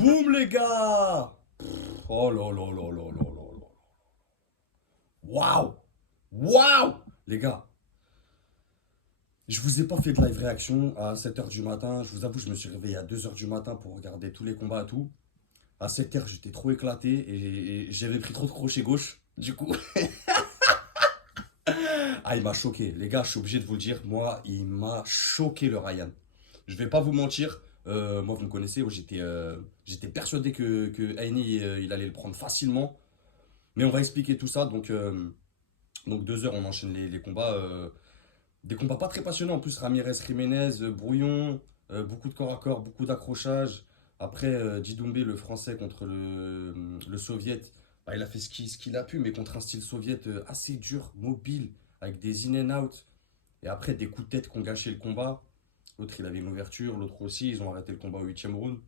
Boum les gars. Oh là là là là là là là. Waouh. Waouh. Les gars, je vous ai pas fait de live réaction à 7 heures du matin. Je vous avoue, je me suis réveillé à 2 heures du matin pour regarder tous les combats et tout. À 7 heures, j'étais trop éclaté et j'avais pris trop de crochet gauche. Du coup, ah, il m'a choqué. Les gars, je suis obligé de vous le dire. Moi, il m'a choqué le Ryan. Je vais pas vous mentir. Moi, vous me connaissez. Moi, j'étais persuadé que Heine, il allait le prendre facilement. Mais on va expliquer tout ça. Donc 2 heures, on enchaîne les combats. Des combats pas très passionnants. En plus, Ramirez, Jiménez, brouillon, beaucoup de corps à corps, beaucoup d'accrochages. Après, Didoumbé, le français contre le soviet, bah, il a fait ce qu'il a pu, mais contre un style soviet assez dur, mobile, avec des in and out. Et après, des coups de tête qui ont gâché le combat. L'autre, il avait une ouverture, l'autre aussi. Ils ont arrêté le combat au 8e round.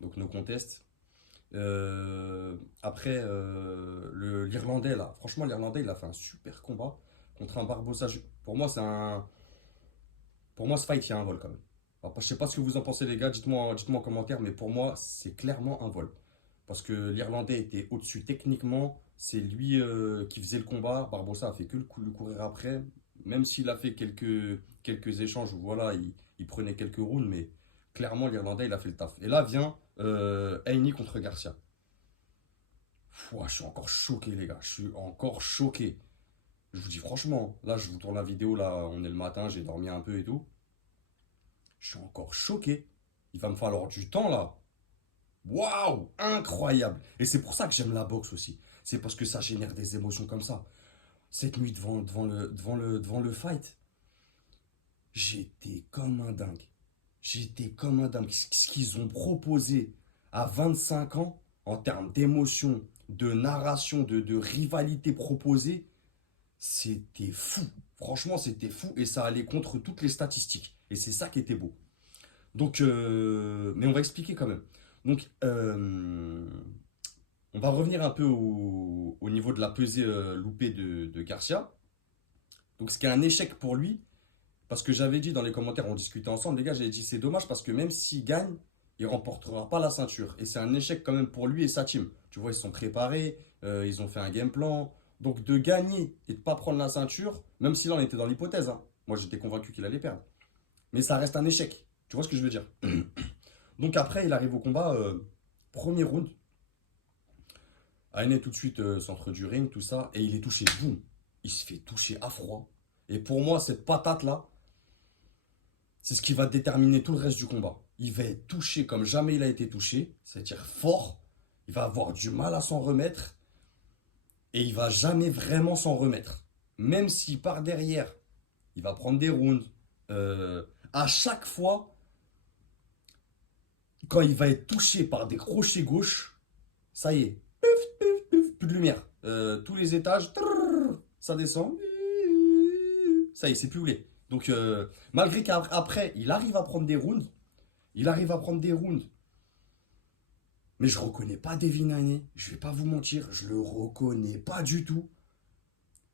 Donc, no contest. Après, l'Irlandais, là, franchement, l'Irlandais, il a fait un super combat contre un Barbosa. Pour moi, pour moi, ce fight, il y a un vol quand même. Alors, je sais pas ce que vous en pensez, les gars, dites-moi en commentaire, mais pour moi, c'est clairement un vol. Parce que l'Irlandais était au-dessus techniquement, c'est lui qui faisait le combat. Barbosa a fait que le courir après, même s'il a fait quelques échanges où voilà, il prenait quelques rounds, mais clairement, l'Irlandais, il a fait le taf. Et là vient Heine contre Garcia. Ouah, je suis encore choqué, les gars. Je suis encore choqué. Je vous dis franchement, là, je vous tourne la vidéo, là, on est le matin, j'ai dormi un peu et tout. Je suis encore choqué. Il va me falloir du temps, là. Waouh, incroyable. Et c'est pour ça que j'aime la boxe aussi. C'est parce que ça génère des émotions comme ça. Cette nuit devant le fight, j'étais comme un dingue. J'étais comme un dingue. Ce qu'ils ont proposé à 25 ans, en termes d'émotion, de narration, de rivalité proposée, c'était fou. Franchement, c'était fou et ça allait contre toutes les statistiques. Et c'est ça qui était beau. Mais on va expliquer quand même. Donc, on va revenir un peu au niveau de la pesée loupée de Garcia. Donc, ce qui est un échec pour lui, parce que j'avais dit dans les commentaires, on discutait ensemble, les gars, j'avais dit c'est dommage parce que même s'il gagne, il remportera pas la ceinture. Et c'est un échec quand même pour lui et sa team. Tu vois, ils sont préparés, ils ont fait un game plan. Donc de gagner et de pas prendre la ceinture, même si là on était dans l'hypothèse, hein. Moi j'étais convaincu qu'il allait perdre. Mais ça reste un échec. Tu vois ce que je veux dire? Donc après, il arrive au combat, premier round. Aine tout de suite centre du ring, tout ça, et il est touché. Boum! Il se fait toucher à froid. Et pour moi, cette patate-là, c'est ce qui va déterminer tout le reste du combat. Il va être touché comme jamais il a été touché, c'est-à-dire fort. Il va avoir du mal à s'en remettre et il va jamais vraiment s'en remettre. Même s'il part derrière, il va prendre des rounds. À chaque fois, quand il va être touché par des crochets gauche, ça y est, plus de lumière. Tous les étages, ça descend. Ça y est, c'est plus où. Donc, malgré qu'après, il arrive à prendre des rounds, il arrive à prendre des rounds. Mais je reconnais pas Devin Haney. Je vais pas vous mentir, je le reconnais pas du tout.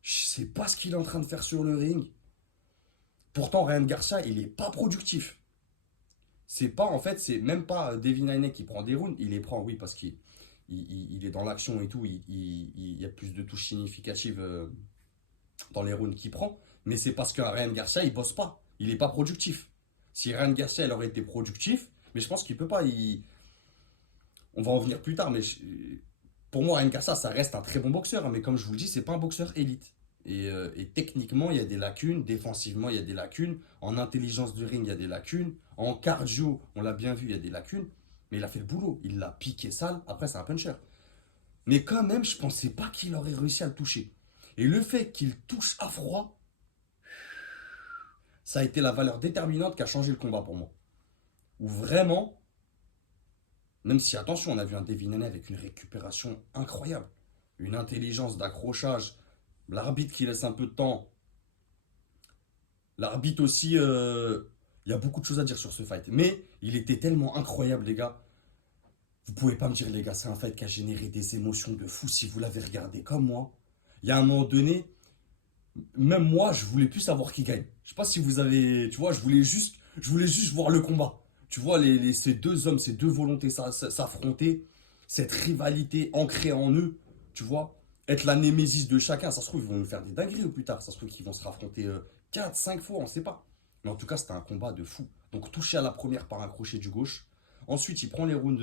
Je sais pas ce qu'il est en train de faire sur le ring. Pourtant, Ryan Garcia, il est pas productif. C'est pas, en fait, c'est même pas Devin Haney qui prend des rounds. Il les prend, oui, parce qu'il est dans l'action et tout. Il y a plus de touches significatives dans les rounds qu'il prend. Mais c'est parce que Ryan Garcia, il bosse pas. Il est pas productif. Si Ryan Garcia, il aurait été productif, mais je pense qu'il peut pas. On va en venir plus tard, mais pour moi, Ryan Garcia, ça reste un très bon boxeur, hein, mais comme je vous le dis, c'est pas un boxeur élite. Et techniquement, il y a des lacunes, défensivement, il y a des lacunes, en intelligence de ring, il y a des lacunes, en cardio, on l'a bien vu, il y a des lacunes, mais il a fait le boulot, il l'a piqué sale, après c'est un puncher. Mais quand même, je pensais pas qu'il aurait réussi à le toucher. Et le fait qu'il touche à froid, ça a été la valeur déterminante qui a changé le combat pour moi. Où vraiment, même si, attention, on a vu un Devin Haney avec une récupération incroyable, une intelligence d'accrochage, l'arbitre qui laisse un peu de temps. L'arbitre aussi, il y a beaucoup de choses à dire sur ce fight. Mais il était tellement incroyable, les gars. Vous pouvez pas me dire, les gars, c'est un fight qui a généré des émotions de fou si vous l'avez regardé comme moi. Il y a un moment donné, même moi, je voulais plus savoir qui gagne. Je sais pas si vous avez, tu vois, je voulais juste voir le combat. Tu vois ces deux hommes, ces deux volontés s'affronter, cette rivalité ancrée en eux, tu vois, être la némésis de chacun. Ça se trouve, ils vont nous faire des dingueries au plus tard. Ça se trouve qu'ils vont se raffronter 4, 5 fois, on ne sait pas. Mais en tout cas, c'était un combat de fou. Donc, touché à la première par un crochet du gauche. Ensuite, il prend les rounds.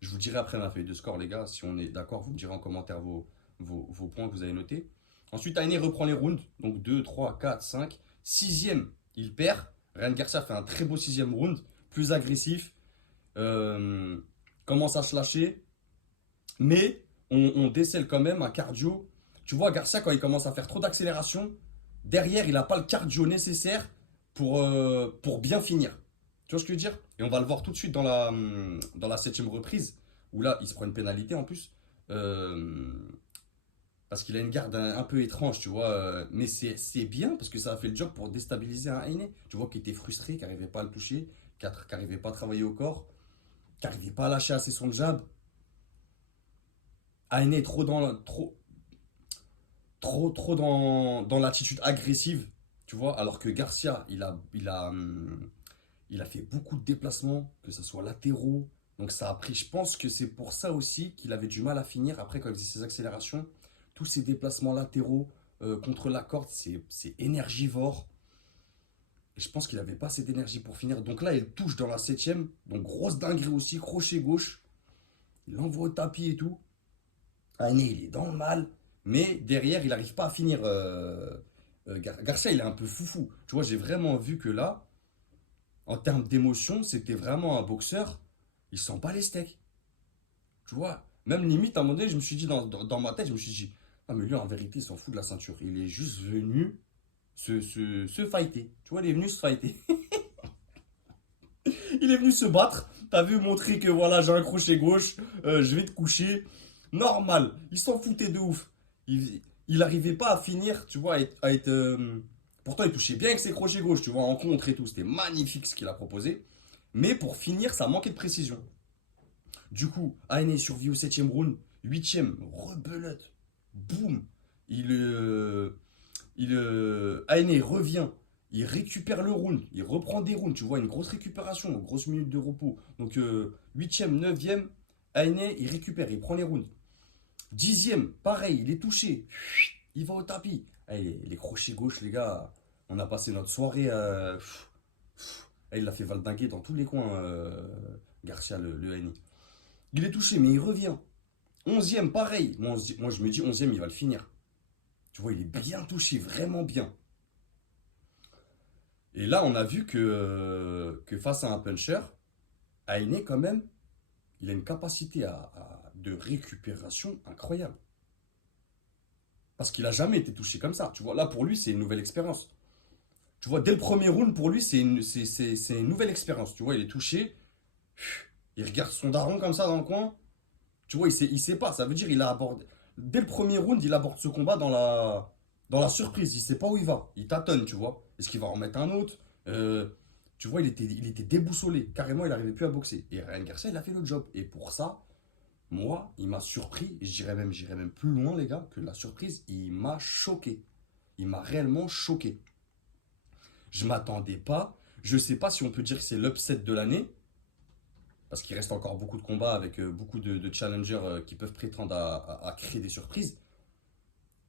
Je vous dirai après ma feuille de score, les gars. Si on est d'accord, vous me direz en commentaire vos points que vous avez notés. Ensuite, Ainé reprend les rounds. Donc 2, 3, 4, 5. Sixième, il perd. Ryan Garcia fait un très beau sixième round. Plus agressif. euh, Commence à se lâcher. Mais on décèle quand même un cardio. Tu vois, Garcia, quand il commence à faire trop d'accélération, derrière, il n'a pas le cardio nécessaire pour bien finir. Tu vois ce que je veux dire? Et on va le voir tout de suite dans la septième reprise, où là, il se prend une pénalité en plus. Euh, Parce qu'il a une garde un peu étrange, tu vois. Mais c'est bien, parce que ça a fait le job pour déstabiliser un Aine. Tu vois, qui était frustré, qui n'arrivait pas à le toucher, qui n'arrivait pas à travailler au corps, qui n'arrivait pas à lâcher assez son jab. Aine est trop dans l'attitude agressive, tu vois, alors que Garcia, il a fait beaucoup de déplacements, que ce soit latéraux. Donc ça a pris, je pense que c'est pour ça aussi qu'il avait du mal à finir après quand il faisait ses accélérations. Tous ces déplacements latéraux contre la corde, c'est énergivore. Et je pense qu'il n'avait pas assez d'énergie pour finir. Donc là, il touche dans la septième. Donc grosse dinguerie aussi, crochet gauche. Il l'envoie au tapis et tout. Aine, il est dans le mal. Mais derrière, il n'arrive pas à finir. Garcia, il est un peu foufou. Tu vois, j'ai vraiment vu que là, en termes d'émotion, c'était vraiment un boxeur. Il sent pas les steaks. Tu vois, même limite, à un moment donné, je me suis dit, dans ma tête, je me suis dit, ah, mais lui, en vérité, il s'en fout de la ceinture. Il est juste venu se fighter. Tu vois, il est venu se fighter. Il est venu se battre. T'as vu montrer que voilà, j'ai un crochet gauche, je vais te coucher. Normal. Il s'en foutait de ouf. Il arrivait pas à finir, tu vois, pourtant, il touchait bien avec ses crochets gauche, tu vois, en contre et tout. C'était magnifique ce qu'il a proposé. Mais pour finir, ça manquait de précision. Du coup, Aine survit au septième round. Huitième, rebelote. Boum. Aine revient. Il récupère le round. Il reprend des rounds. Tu vois, une grosse récupération. Une grosse minute de repos. Donc, huitième, neuvième. Aine, il récupère. Il prend les rounds. Dixième, pareil. Il est touché. Il va au tapis. Allez, les crochets gauche, les gars. On a passé notre soirée. Il l'a fait valdinguer dans tous les coins, Garcia, le Aine. Il est touché, mais il revient. Onzième, pareil. Moi, je me dis, onzième, il va le finir. Tu vois, il est bien touché, vraiment bien. Et là, on a vu que face à un puncher, Aine, quand même, il a une capacité de récupération incroyable. Parce qu'il n'a jamais été touché comme ça. Tu vois, là, pour lui, c'est une nouvelle expérience. Tu vois, dès le premier round, pour lui, c'est une nouvelle expérience. Tu vois, il est touché. Il regarde son daron comme ça dans le coin. Tu vois, il sait pas. Ça veut dire il a abordé. Dès le premier round, il aborde ce combat dans la surprise. Il sait pas où il va. Il tâtonne, tu vois. Est-ce qu'il va en remettre un autre? Tu vois, il était déboussolé. Carrément, il n'arrivait plus à boxer. Et Ryan Garcia, il a fait le job. Et pour ça, moi, il m'a surpris. J'irais même plus loin, les gars, que la surprise. Il m'a choqué. Il m'a réellement choqué. Je m'attendais pas. Je sais pas si on peut dire que c'est l'upset de l'année. Parce qu'il reste encore beaucoup de combats avec beaucoup de challengers qui peuvent prétendre à créer des surprises.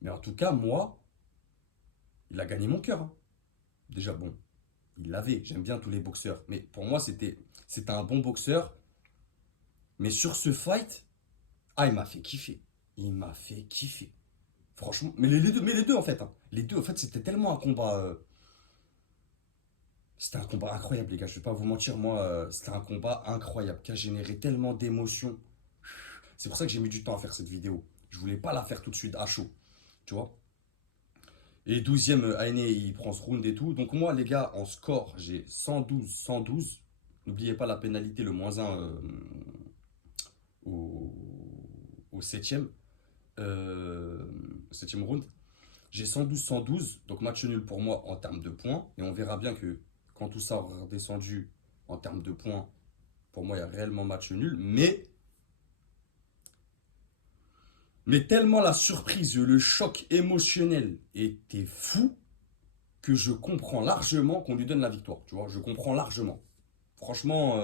Mais en tout cas, moi, il a gagné mon cœur, hein. Déjà, bon, il l'avait. J'aime bien tous les boxeurs. Mais pour moi, c'était un bon boxeur. Mais sur ce fight, ah, il m'a fait kiffer. Il m'a fait kiffer. Franchement, mais les deux en fait, hein. Les deux, en fait, c'était tellement un combat. C'était un combat incroyable, les gars. Je vais pas vous mentir, moi, c'était un combat incroyable qui a généré tellement d'émotions. C'est pour ça que j'ai mis du temps à faire cette vidéo. Je voulais pas la faire tout de suite à chaud. Tu vois? Et douzième, Aine, il prend ce round et tout. Donc moi, les gars, en score, j'ai 112-112. N'oubliez pas la pénalité, le -1 au, au septième, septième round. J'ai 112-112. Donc match nul pour moi en termes de points. Et on verra bien que quand tout ça aura redescendu en termes de points, pour moi, il y a réellement match nul. Mais tellement la surprise, le choc émotionnel était fou que je comprends largement qu'on lui donne la victoire. Tu vois, je comprends largement. Franchement,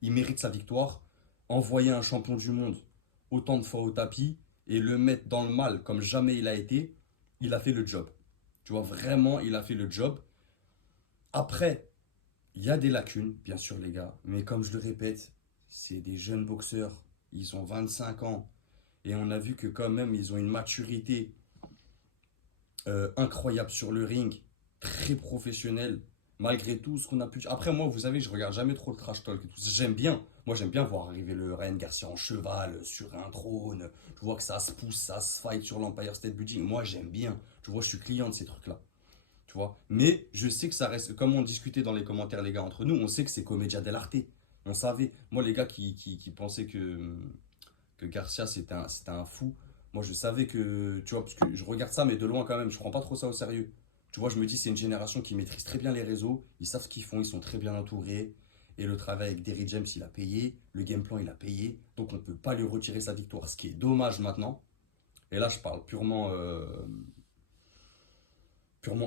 il mérite sa victoire. Envoyer un champion du monde autant de fois au tapis et le mettre dans le mal comme jamais il a été, il a fait le job. Tu vois, vraiment, il a fait le job. Après, il y a des lacunes, bien sûr, les gars. Mais comme je le répète, c'est des jeunes boxeurs. Ils ont 25 ans. Et on a vu que quand même, ils ont une maturité incroyable sur le ring, très professionnel, malgré tout ce qu'on a pu. Après, moi, vous savez, je regarde jamais trop le trash talk et tout. J'aime bien. Moi, j'aime bien voir arriver le Ryan Garcia en cheval, sur un trône. Tu vois que ça se pousse, ça se fight sur l'Empire State Building. Moi, j'aime bien. Tu vois, je suis client de ces trucs-là. Tu vois. Mais je sais que ça reste, comme on discutait dans les commentaires, les gars, entre nous, on sait que c'est Commedia dell'arte. On savait. Moi, les gars qui pensaient que Garcia c'était un fou. Moi je savais que, tu vois, parce que je regarde ça mais de loin quand même, je prends pas trop ça au sérieux. Tu vois, je me dis c'est une génération qui maîtrise très bien les réseaux, ils savent ce qu'ils font, ils sont très bien entourés. Et le travail avec Derry James, il a payé, le game plan, il a payé. Donc on ne peut pas lui retirer sa victoire, ce qui est dommage maintenant. Et là, je parle purement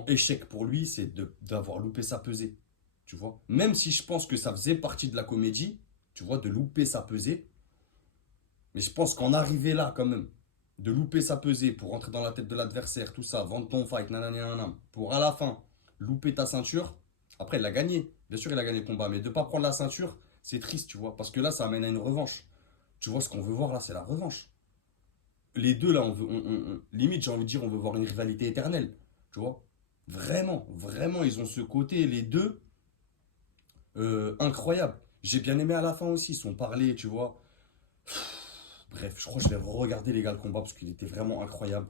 échec pour lui, c'est d'avoir loupé sa pesée. Tu vois, même si je pense que ça faisait partie de la comédie, tu vois, de louper sa pesée, mais je pense qu'en arriver là, quand même, de louper sa pesée pour rentrer dans la tête de l'adversaire, tout ça, vendre ton fight, nanana, pour à la fin louper ta ceinture, après il a gagné. Bien sûr, il a gagné le combat, mais de ne pas prendre la ceinture, c'est triste, tu vois, parce que là, ça amène à une revanche. Tu vois, ce qu'on veut voir là, c'est la revanche. Les deux là, limite, j'ai envie de dire, on veut voir une rivalité éternelle, tu vois. Vraiment, vraiment, ils ont ce côté, les deux, incroyable. J'ai bien aimé à la fin aussi, ils sont parlé, tu vois. Bref, je crois que je vais regarder les gars le combat parce qu'il était vraiment incroyable.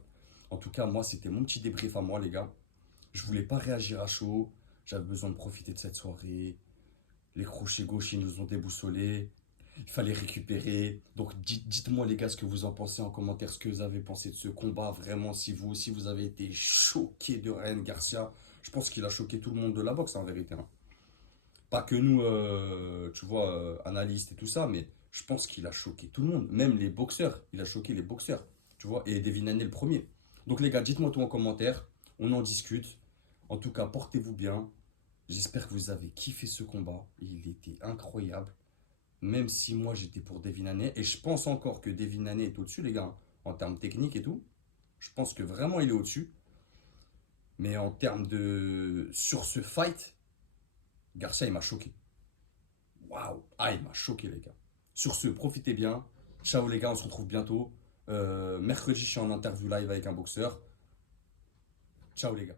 En tout cas, moi, c'était mon petit débrief à moi, les gars. Je voulais pas réagir à chaud. J'avais besoin de profiter de cette soirée. Les crochets gauche, ils nous ont déboussolés. Il fallait récupérer. Donc, dites-moi, les gars, ce que vous en pensez en commentaire, ce que vous avez pensé de ce combat. Vraiment, si vous aussi, vous avez été choqué de Ryan Garcia. Je pense qu'il a choqué tout le monde de la boxe, en vérité, hein. Pas que nous, tu vois, analystes et tout ça, mais je pense qu'il a choqué tout le monde, même les boxeurs. Il a choqué les boxeurs, tu vois, et Devin Haney le premier. Donc les gars, dites-moi tout en commentaire, on en discute. En tout cas, portez-vous bien. J'espère que vous avez kiffé ce combat. Il était incroyable. Même si moi j'étais pour Devin Haney, et je pense encore que Devin Haney est au-dessus, les gars, hein, en termes techniques et tout. Je pense que vraiment il est au-dessus. Mais en termes de. Sur ce fight, Garcia, il m'a choqué. Waouh! Ah, il m'a choqué, les gars. Sur ce, profitez bien. Ciao, les gars, on se retrouve bientôt. Mercredi, je suis en interview live avec un boxeur. Ciao, les gars.